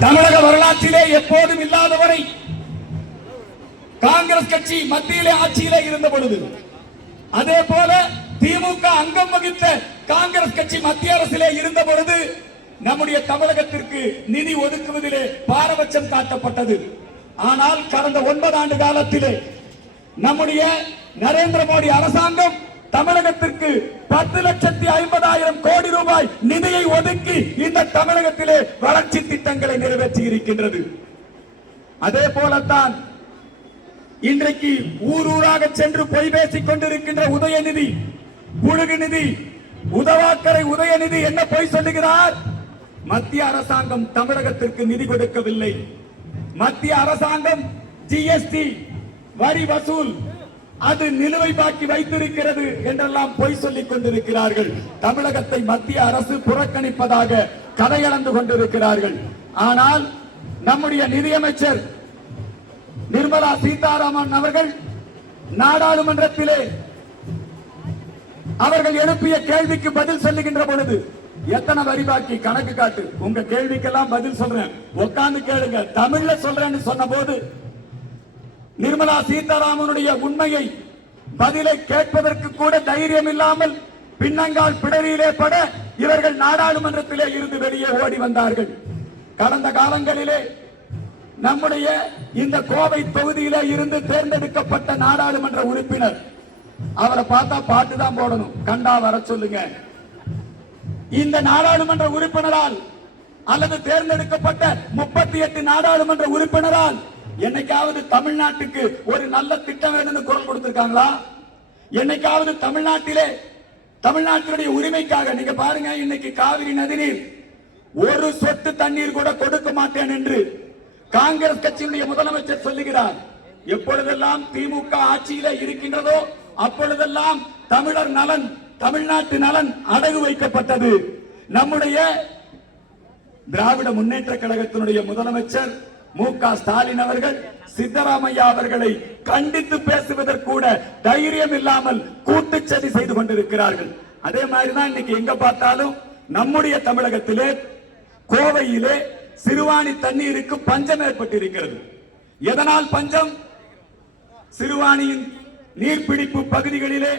தமிழக வரலாற்றிலே எப்போதும் இல்லாதவரை காங்கிரஸ் கட்சி மத்தியிலே ஆட்சியிலே இருந்த பொழுது அதே போல திமுக அங்கம் வகித்த காங்கிரஸ் கட்சி மத்திய அரசிலே இருந்த பொழுது நம்முடைய தமிழகத்திற்கு நிதி ஒதுக்குவதிலே பாரபட்சம் காட்டப்பட்டது. ஆனால் கடந்த ஒன்பது ஆண்டு காலத்திலே நம்முடைய நரேந்திர மோடி அரசாங்கம் தமிழகத்திற்கு பத்து லட்சத்தி ஐம்பதாயிரம் கோடி ரூபாய் நிதியை ஒதுக்கி இந்த தமிழகத்திலே வளர்ச்சி திட்டங்களை நிறைவேற்றி இருக்கின்றது அதே போலத்தான் இன்றைக்கு ஊர் ஊராக சென்று பொய் பேசிக் கொண்டிருக்கின்ற உதயநிதி புழுகு நிதி உதவாக்கரை உதயநிதி என்ன பொய் சொல்லுகிறார்? மத்திய அரசாங்கம் தமிழகத்திற்கு நிதி கொடுக்கவில்லை. மத்திய அரசாங்கம் ஜிஎஸ்டி வரி வசூல் அது நிலுவை பாக்கி வைத்திருக்கிறது என்றெல்லாம் பொய் சொல்லிக் கொண்டிருக்கிறார்கள். தமிழகத்தை மத்திய அரசு புறக்கணிப்பதாக கதையளந்து கொண்டிருக்கிறார்கள். ஆனால் நம்முடைய நிதியமைச்சர் நிர்மலா சீதாராமன் அவர்கள் நாடாளுமன்றத்திலே அவர்கள் எழுப்பிய கேள்விக்கு பதில் சொல்லுகின்ற பொழுது எத்தனை வரி பாக்கி? கணக்கு காட்டு. உங்க கேள்விக்கெல்லாம் பதில் சொல்றேன். உட்கார்ந்து கேளுங்க. தமிழ்ல சொல்றேன்னு சொன்ன போது நிர்மலா சீதாராமனுடைய உண்மையை பதிலை கேட்பதற்கு கூட தைரியம் இல்லாமல் பின்னங்கால் பிடரியிலே பட இவர்கள் நாடாளுமன்றத்திலே இருந்து வெளியே ஓடி வந்தார்கள். கடந்த காலங்களிலே நம்முடைய இந்த கோவை தொகுதியிலே இருந்து தேர்ந்தெடுக்கப்பட்ட நாடாளுமன்ற உறுப்பினர். அவரை பார்த்தா பாட்டு தான் போடணும். கண்டா வர சொல்லுங்க. இந்த நாடாளுமன்ற உறுப்பினரால் அல்லது தேர்ந்தெடுக்கப்பட்ட முப்பத்தி எட்டு நாடாளுமன்ற உறுப்பினரால் என்னைக்காவது தமிழ்நாட்டுக்கு ஒரு நல்ல திட்டம் வேணும்னு குரல் கொடுத்திருக்காங்களா? என்னைக்காவது தமிழ்நாட்டிலே தமிழ்நாட்டினுடைய உரிமைக்காக நீங்க பாருங்க இன்னைக்கு காவிரி நதிநீர் ஒரு சொட்டு தண்ணீர் கூட கொடுக்க மாட்டேன் என்று காங்கிரஸ் கட்சியினுடைய முதலமைச்சர் சொல்லுகிறார். எப்பொழுதெல்லாம் திமுக ஆட்சியில இருக்கின்றதோ அப்பொழுதெல்லாம் தமிழர் நலன் தமிழ்நாட்டு நலன் அடகு வைக்கப்பட்டது. நம்முடைய திராவிட முன்னேற்ற கழகத்தினுடைய முதலமைச்சர் மு க ஸ்டாலின் அவர்கள் சித்தராமையா அவர்களை கண்டித்து பேசுவதற்கூட தைரியம் இல்லாமல் கூட்டுச்சதி செய்து கொண்டிருக்கிறார்கள். அதே மாதிரிதான் இன்னைக்கு எங்க பார்த்தாலும் நம்முடைய தமிழகத்திலே கோவையிலே சிறுவாணி தண்ணீருக்கு பஞ்சம் ஏற்பட்டிருக்கிறது. எதனால் பஞ்சம்? சிறுவாணியின் நீர்பிடிப்பு பகுதிகளிலே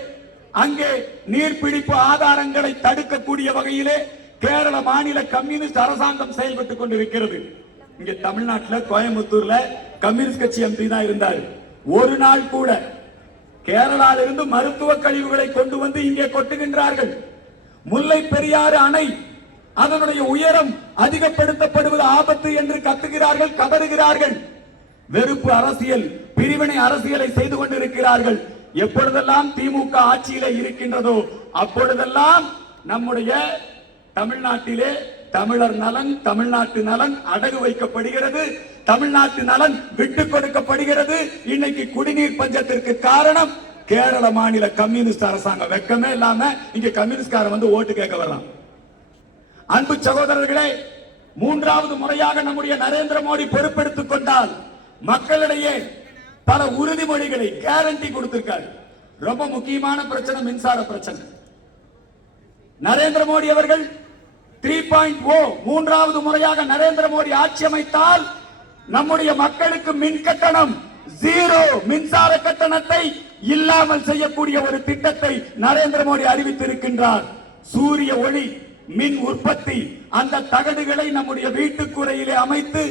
அங்கே நீர்பிடிப்பு ஆதாரங்களை தடுக்கக்கூடிய வகையிலே கேரள மாநில கம்யூனிஸ்ட் அரசாங்கம் செயல்பட்டுக் கொண்டிருக்கிறது. இங்க தமிழ்நாட்டில் கோயம்புத்தூர்ல கம்யூனிஸ்ட் கட்சி எம்பி தான் இருந்தார். ஒரு நாள் கூட கேரளால இருந்து மருத்துவ கழிவுகளை கொண்டு வந்து இங்கே கொட்டுகின்றார்கள். முல்லை பெரியாறு அணை அதனுடைய உயரம் அதிகப்படுத்தப்படுவது ஆபத்து என்று கத்துகிறார்கள் கதறுகிறார்கள். வெறுப்பு அரசியல் பிரிவினை அரசியலை செய்து கொண்டிருக்கிறார்கள். எப்பொழுதெல்லாம் திமுக ஆட்சியில இருக்கின்றதோ அப்பொழுதெல்லாம் நம்முடைய தமிழ்நாட்டிலே தமிழர் நலன் தமிழ்நாட்டு நலன் அடகு வைக்கப்படுகிறது. தமிழ்நாட்டு நலன் விட்டு கொடுக்கப்படுகிறது. இன்னைக்கு குடிநீர் பஞ்சத்திற்கு காரணம் கேரள மாநில கம்யூனிஸ்ட் அரசாங்கம் வெக்கமே இல்லாம இங்க கம்யூனிஸ்ட்காரன் வந்து ஓட்டு கேட்க வரலாம் அன்பு சகோதரர்களே மூன்றாவது முறையாக நம்முடைய நரேந்திர மோடி பொறுப்பெடுத்துக் கொண்டால் மக்களிடையே பல உறுதிமொழிகளை கேரண்டி கொடுத்திருக்காரு. ரொம்ப முக்கியமான பிரச்சனை மின்சார பிரச்சனை. நரேந்திர மோடி அவர்கள் த்ரீ பாயிண்ட் ஓ மூன்றாவது முறையாக நரேந்திர மோடி ஆட்சி அமைத்தால் நம்முடைய மக்களுக்கு மின் கட்டணம் ஜீரோ மின்சார கட்டணத்தை இல்லாமல் செய்யக்கூடிய ஒரு திட்டத்தை நரேந்திர மோடி அறிவித்திருக்கின்றார். சூரிய ஒளி மின் உற்பத்தி அந்த தகடுகளை நம்முடைய வீட்டுக்குறையிலே அமைத்து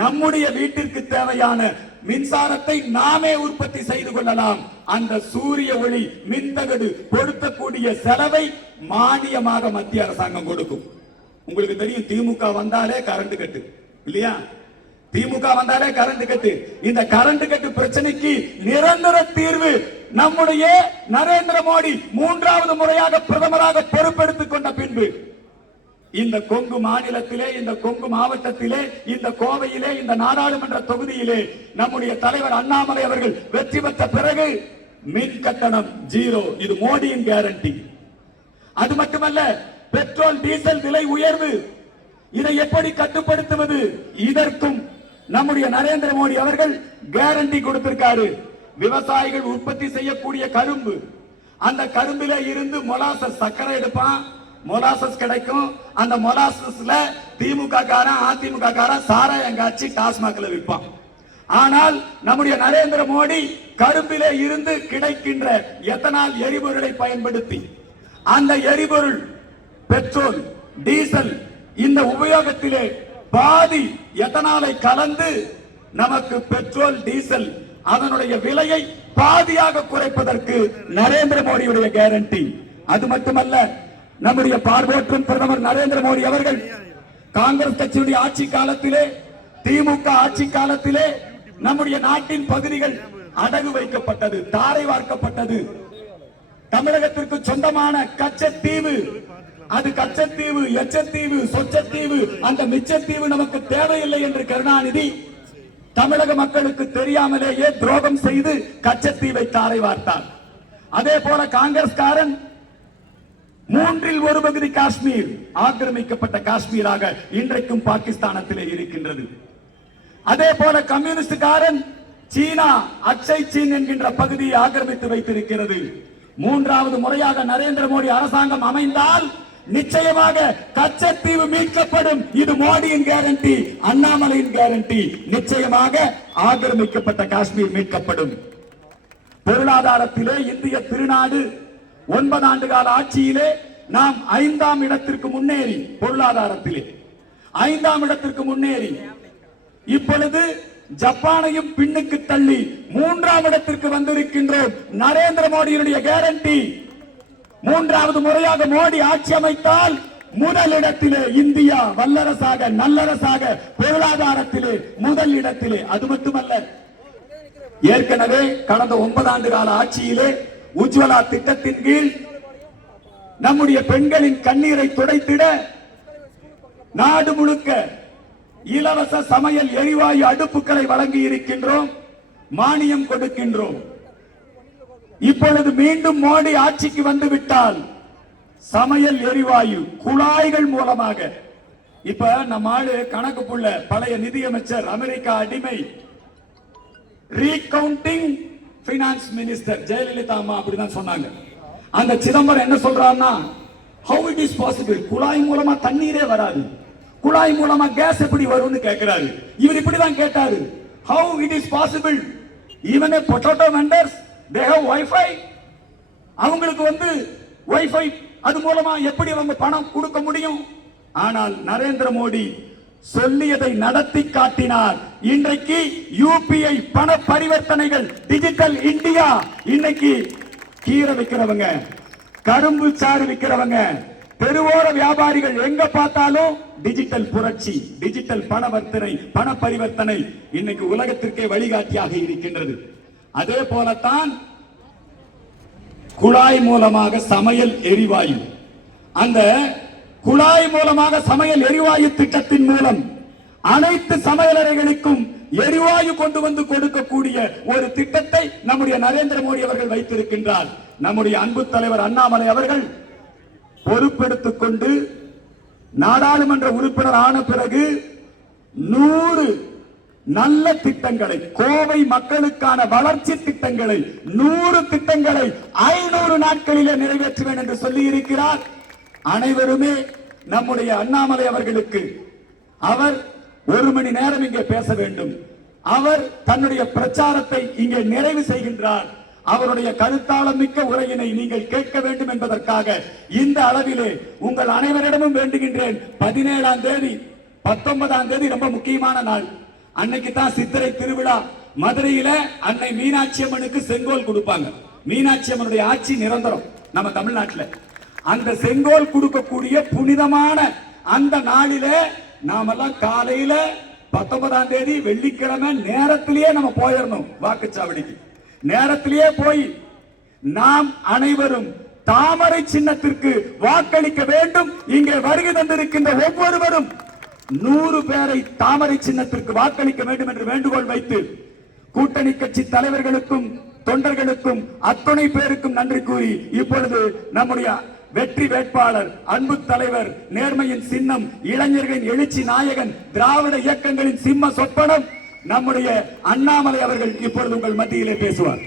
நம்முடைய வீட்டிற்கு தேவையான மின்சாரத்தை நாமே உற்பத்தி செய்து கொள்ளலாம். அந்த சூரிய ஒளி மின்தகடு கொடுக்கக்கூடிய செலவை மானியமாக மத்திய அரசாங்கம் கொடுக்கும். உங்களுக்கு தெரியும் திமுக வந்தாலே கரண்ட் கட்டு இல்லையா? திமுக வந்தாலே கரண்ட் கட்டு இந்த கரண்ட் கட்டு பிரச்சனைக்கு நிரந்தர தீர்வு நம்முடைய நரேந்திர மோடி மூன்றாவது முறையாக பிரதமராக பொறுப்பெடுத்துக் கொண்ட பின்பு. இந்த கொங்கு மாநிலத்திலே இந்த கொங்கு மாவட்டத்திலே இந்த கோவையிலே இந்த நாடாளுமன்ற தொகுதியிலே நம்முடைய தலைவர் அண்ணாமலை அவர்கள் வெற்றி பெற்ற பிறகு மின் கட்டணம் ஜீரோ. இது மோடியின் கேரண்டி அது மட்டுமல்ல பெட்ரோல் டீசல் விலை உயர்வு. இதை எப்படி கட்டுப்படுத்துவது? இதற்கும் நம்முடைய நரேந்திர மோடி அவர்கள் கேரண்டி கொடுத்திருக்காரு. விவசாயிகள் உற்பத்தி செய்யக்கூடிய கரும்பு. அந்த கரும்பில இருந்து மொலாசஸ் சர்க்கரை எடுப்பான். மொலாசஸ் கிடைக்கும். அந்த மொலாசஸ்ல திமுக காரன் அதிமுக காரன் சாராயம் காய்ச்சி டாஸ்மாக்ல விற்பான். ஆனால் நம்முடைய நரேந்திர மோடி கரும்பிலே இருந்து கிடைக்கின்ற எத்தனால் எரிபொருளை பயன்படுத்தி அந்த எரிபொருள் பெட்ரோல் டீசல் இந்த உபயோகத்திலே பாதி எத்தனாலை கலந்து நமக்கு பெட்ரோல் டீசல் அதனுடைய விலையை பாதியாக குறைப்பதற்கு நரேந்திர மோடியுடைய கேரண்டி அது மட்டுமல்ல நம்முடைய பார்வோற்றும் பிரதமர் நரேந்திர மோடி அவர்கள் காங்கிரஸ் கட்சியுடைய ஆட்சி காலத்திலே திமுக ஆட்சி காலத்திலே நம்முடைய நாட்டின் பகுதிகள் அடகு வைக்கப்பட்டது தாரை வார்க்கப்பட்டது. தமிழகத்திற்கு சொந்தமான கச்சத்தீவு அது கச்சத்தீவு எச்சத்தீவு சொச்சத்தீவு அந்த மிச்சத்தீவு நமக்கு தேவையில்லை என்று கருணாநிதி தமிழக மக்களுக்கு தெரியாமலேயே துரோகம் செய்து கச்சத்தீவை தாரை வார்த்தார். அதே போல காங்கிரஸ்காரன் மூன்றில் ஒரு பகுதி காஷ்மீர் ஆக்கிரமிக்கப்பட்ட காஷ்மீராக இன்றைக்கும் பாகிஸ்தானத்திலே இருக்கின்றது. அதே போல கம்யூனிஸ்டுக்காரன் சீனா அச்சை சீன் என்கின்ற பகுதியை ஆக்கிரமித்து வைத்திருக்கிறது. மூன்றாவது முறையாக நரேந்திர மோடி அரசாங்கம் அமைந்தால் நிச்சயமாக கச்சத்தீவு மீட்கப்படும். இது மோடியின் கேரண்டி அண்ணாமலையின் கேரண்டி நிச்சயமாக ஆக்கிரமிக்கப்பட்ட காஷ்மீர் மீட்கப்படும். பொருளாதாரத்திலே இந்திய திருநாடு ஒன்பது ஆண்டு கால ஆட்சியிலே நாம் ஐந்தாம் இடத்திற்கு முன்னேறி பொருளாதாரத்திலே. ஐந்தாம் இடத்திற்கு முன்னேறி. இப்பொழுது ஜப்பானையும் பின்னுக்கு தள்ளி மூன்றாம் இடத்திற்கு வந்திருக்கின்றோம். நரேந்திர மோடியினுடைய கேரண்டி மூன்றாவது முறையாக மோடி ஆட்சி அமைத்தால் முதல் இடத்திலே இந்தியா வல்லரசாக நல்லரசாக பொருளாதாரத்திலே முதல் இடத்திலே அது மட்டுமல்ல ஏற்கனவே கடந்த ஒன்பது ஆண்டு கால ஆட்சியிலே உஜ்வலா திட்டத்தின் கீழ் நம்முடைய பெண்களின் கண்ணீரை துடைத்திட நாடு முழுக்க இலவச சமையல் எரிவாயு அடுப்புகளை வழங்கி இருக்கின்றோம் மானியம் கொடுக்கின்றோம். இப்பொழுது மீண்டும் மோடி ஆட்சிக்கு வந்து விட்டால் சமையல் எரிவாயு குழாய்கள் மூலமாக. இப்ப நம்ம ஆளு கணக்கு புள்ள பழைய நிதியமைச்சர் அமெரிக்கா அடிமை. ரீகவுண்டிங் பினான்ஸ் மினிஸ்டர் ஜெயலலிதா அம்மா அப்படிதான் சொன்னாங்க. அந்த சிதம்பரம் என்ன சொல்றாருன்னா ஹவு இட் இஸ் பாசிபிள் குழாய் மூலமா தண்ணீரே வராது. குழாய் மூலமா கேஸ் எப்படி வரும்னு கேட்கிறாரு இவர் இப்படிதான் கேட்டாரு. How it is possible even potato vendors they have அவங்களுக்கு வந்து ஒய்ஃபை அது மூலமா எப்படி அவங்க பணம் கொடுக்க முடியும்? ஆனால் நரேந்திர மோடி சொல்லியதை நடத்தி காட்டினார். இன்றைக்கு யூபிஐ பண பரிவர்த்தனைகள் டிஜிட்டல் இந்தியா இன்னைக்கு கீரை விற்கிறவங்க கரும்பு சாறு விற்கிறவங்க தெருவோர வியாபாரிகள் எங்க பார்த்தாலும் டிஜிட்டல் புரட்சி டிஜிட்டல் பண வர்த்தனை பண பரிவர்த்தனை இன்னைக்கு உலகத்திற்கே வழிகாட்டியாக இருக்கின்றது. அதே போலத்தான் குழாய் மூலமாக சமையல் எரிவாயு. அந்த குழாய் மூலமாக சமையல் எரிவாயு திட்டத்தின் மூலம் அனைத்து சமையலறைகளுக்கும் எரிவாயு கொண்டு வந்து கொடுக்கக்கூடிய ஒரு திட்டத்தை நம்முடைய நரேந்திர மோடி அவர்கள் வைத்திருக்கின்றார். நம்முடைய அன்பு தலைவர் அண்ணாமலை அவர்கள் பொறுப்பெடுத்துக் கொண்டு நாடாளுமன்ற உறுப்பினர் ஆன பிறகு நூறு நல்ல திட்டங்களை கோவை மக்களுக்கான வளர்ச்சி திட்டங்களை நூறு திட்டங்களை ஐநூறு நாட்களிலே நிறைவேற்றுவேன் என்று சொல்லி இருக்கிறார் அனைவருமே நம்முடைய அண்ணாமலை அவர்களுக்கு அவர் ஒரு மணி நேரம் இங்கே பேச வேண்டும். அவர் தன்னுடைய பிரச்சாரத்தை இங்கே நிறைவு செய்கின்றார். அவருடைய கருத்தாளம் மிக்க உரையினை நீங்கள் கேட்க வேண்டும் என்பதற்காக இந்த அளவிலே உங்கள் அனைவரிடமும் வேண்டுகின்றேன். பதினேழாம் தேதி பத்தொன்பதாம் தேதி ரொம்ப முக்கியமான நாள். அன்னைக்கு தான் சித்திரை திருவிழா. மதுரையில அன்னை மீனாட்சி அம்மனுக்கு செங்கோல் கொடுப்பாங்க. மீனாட்சி அம்மனுடைய ஆட்சி நிரந்தரம் நம்ம தமிழ்நாட்டுல. அந்த செங்கோல் கொடுக்கக்கூடிய புனிதமான அந்த நாளில நாமெல்லாம் காலையில பத்தொன்பதாம் தேதி வெள்ளிக்கிழமை நேரத்திலேயே நம்ம போயிடணும் வாக்குச்சாவடிக்கு. நேரத்திலேயே போய் நாம் அனைவரும் தாமரை சின்னத்திற்கு வாக்களிக்க வேண்டும். இங்கே வருகை தந்திருக்கின்ற ஒவ்வொருவரும் நூறு பேரை தாமரை சின்னத்திற்கு வாக்களிக்க வேண்டும் என்று வேண்டுகோள் வைத்து கூட்டணி கட்சி தலைவர்களுக்கும் தொண்டர்களுக்கும் அத்தனை பேருக்கும் நன்றி கூறி இப்பொழுது நம்முடைய வெற்றி வேட்பாளர் அன்பு தலைவர் நேர்மையின் சின்னம் இளைஞர்களின் எழுச்சி நாயகன் திராவிட இயக்கங்களின் சிம்ம சொப்பனம் நம்முடைய அண்ணாமலை அவர்கள் இப்பொழுது உங்கள் மத்தியிலே பேசுவார்.